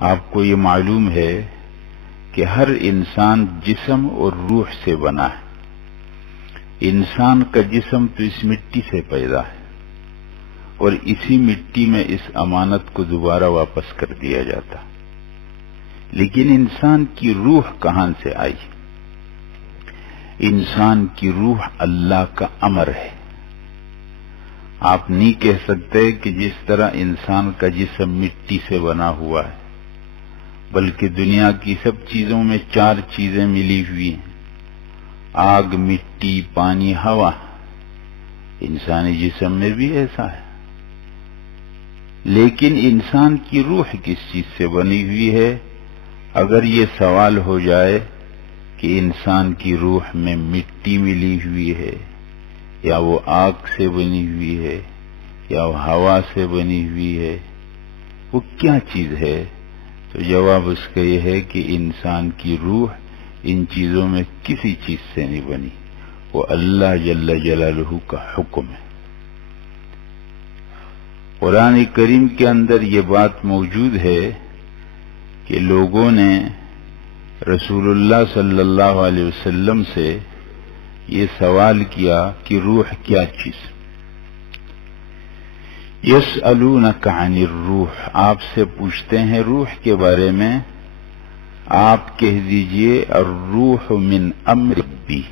آپ کو یہ معلوم ہے کہ ہر انسان جسم اور روح سے بنا ہے. انسان کا جسم تو اس مٹی سے پیدا ہے اور اسی مٹی میں اس امانت کو دوبارہ واپس کر دیا جاتا. لیکن انسان کی روح کہاں سے آئی؟ انسان کی روح اللہ کا امر ہے. آپ نہیں کہہ سکتے کہ جس طرح انسان کا جسم مٹی سے بنا ہوا ہے، بلکہ دنیا کی سب چیزوں میں 4 چیزیں ملی ہوئی ہیں: آگ، مٹی، پانی، ہوا. انسانی جسم میں بھی ایسا ہے. لیکن انسان کی روح کس چیز سے بنی ہوئی ہے؟ اگر یہ سوال ہو جائے کہ انسان کی روح میں مٹی ملی ہوئی ہے یا وہ آگ سے بنی ہوئی ہے یا وہ ہوا سے بنی ہوئی ہے، وہ کیا چیز ہے؟ تو جواب اس کا یہ ہے کہ انسان کی روح ان چیزوں میں کسی چیز سے نہیں بنی، وہ اللہ جل جلالہ کا حکم ہے. قرآن کریم کے اندر یہ بات موجود ہے کہ لوگوں نے رسول اللہ صلی اللہ علیہ وسلم سے یہ سوال کیا کہ روح کیا چیز؟ یسألونک عن الروح، آپ سے پوچھتے ہیں روح کے بارے میں. آپ کہہ دیجئے الروح من امر ربی،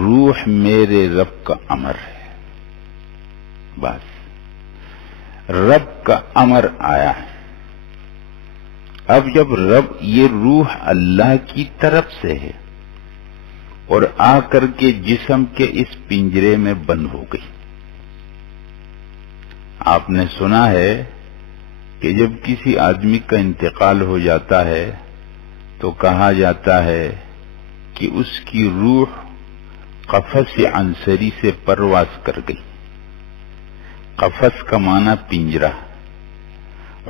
روح میرے رب کا امر ہے. بس رب کا امر آیا ہے. اب جب رب، یہ روح اللہ کی طرف سے ہے اور آ کر کے جسم کے اس پنجرے میں بند ہو گئی. آپ نے سنا ہے کہ جب کسی آدمی کا انتقال ہو جاتا ہے تو کہا جاتا ہے کہ اس کی روح قفس عنصری سے پرواز کر گئی. قفس کا معنی پنجرہ،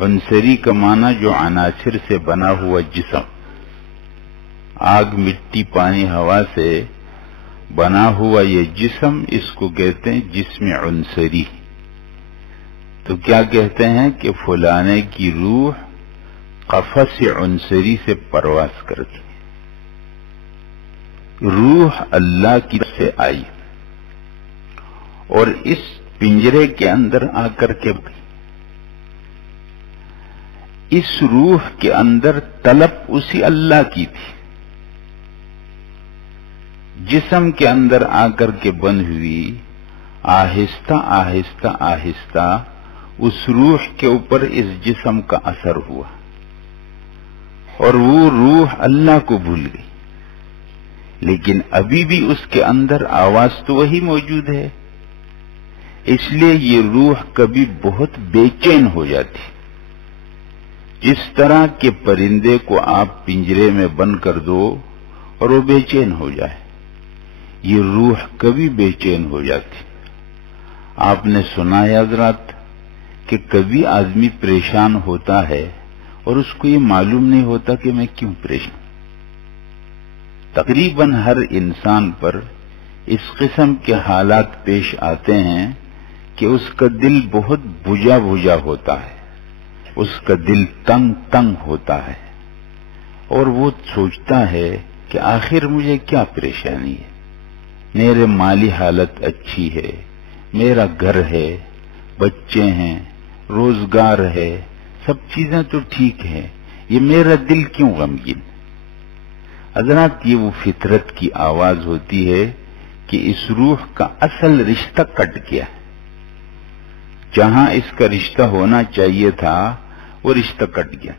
عنصری کا معنی جو عناصر سے بنا ہوا جسم. آگ، مٹی، پانی، ہوا سے بنا ہوا یہ جسم، اس کو کہتے ہیں جسم عنصری. تو کیا کہتے ہیں کہ فلانے کی روح قفس عنصری سے پرواز کر گئی. روح اللہ کی طرف سے آئی اور اس پنجرے کے اندر آ کر کے گئی. اس روح کے اندر طلب اسی اللہ کی تھی. جسم کے اندر آ کر کے بند ہوئی. آہستہ آہستہ آہستہ اس روح کے اوپر اس جسم کا اثر ہوا اور وہ روح اللہ کو بھول گئی. لیکن ابھی بھی اس کے اندر آواز تو وہی موجود ہے. اس لیے یہ روح کبھی بہت بے چین ہو جاتی. جس طرح کے پرندے کو آپ پنجرے میں بند کر دو اور وہ بے چین ہو جائے، یہ روح کبھی بے چین ہو جاتی. آپ نے سنا ہے حضرات کہ کبھی آدمی پریشان ہوتا ہے اور اس کو یہ معلوم نہیں ہوتا کہ میں کیوں پریشان. تقریباً ہر انسان پر اس قسم کے حالات پیش آتے ہیں کہ اس کا دل بہت بجھا بجھا ہوتا ہے، اس کا دل تنگ تنگ ہوتا ہے اور وہ سوچتا ہے کہ آخر مجھے کیا پریشانی ہے. میرے مالی حالت اچھی ہے، میرا گھر ہے، بچے ہیں، روزگار ہے، سب چیزیں تو ٹھیک ہیں، یہ میرا دل کیوں غمگین؟ حضرات یہ وہ فطرت کی آواز ہوتی ہے کہ اس روح کا اصل رشتہ کٹ گیا. جہاں اس کا رشتہ ہونا چاہیے تھا وہ رشتہ کٹ گیا.